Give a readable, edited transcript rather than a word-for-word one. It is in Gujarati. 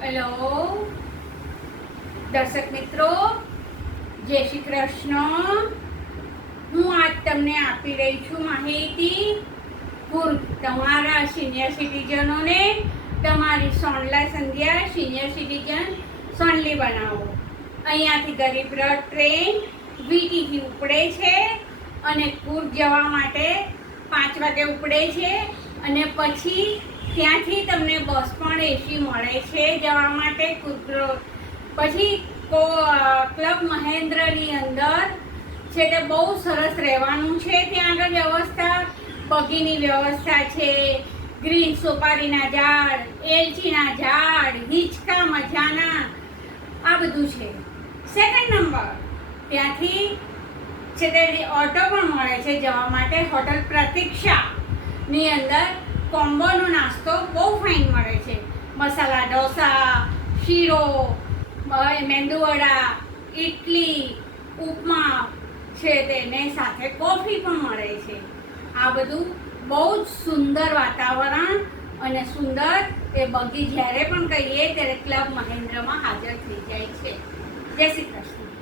હેલો દર્શક મિત્રો, જય શ્રી કૃષ્ણ। હું આજ તમને આપી રહી છું માહિતી તમારા સિનિયર સિટીઝનોને તમારી સોનલા સંધ્યા સિનિયર સિટીઝન સોનલી બનાવો। અહીંયાથી ગરીબ રથ ટ્રેન વીટીથી ઉપડે છે અને કુર્ગ જવા માટે 5 વાગે ઉપડે છે અને પછી ત્યાંથી તમને બસ પણ એસી મળે છે જવા માટે કુર્ગ। પછી ક્લબ મહેન્દ્રની અંદર છે તે બહુ સરસ રહેવાનું છે। ત્યાં આગળ વ્યવસ્થા, બગીની વ્યવસ્થા છે, ગ્રીન સોપારીના ઝાડ, એલચીના ઝાડ, હિંચકા મજાના, આ બધું છે। સેકન્ડ નંબર, ત્યાંથી છે તે ઓટો પણ મળે છે જવા માટે। હોટલ પ્રતીક્ષાની અંદર કોમ્બોનો નાસ્તો બહુ ફાઇન મળે છે। મસાલા ઢોસા, શીરો, મેંદુવડા, ઇડલી, ઉપમા છે તેને સાથે કોફી પણ મળે છે। આ બધું બહુ જ સુંદર વાતાવરણ અને સુંદર એ બગી જ્યારે પણ કહીએ ત્યારે ક્લબ મહેન્દ્રમાં હાજર થઈ જાય છે। જય શ્રી કૃષ્ણ।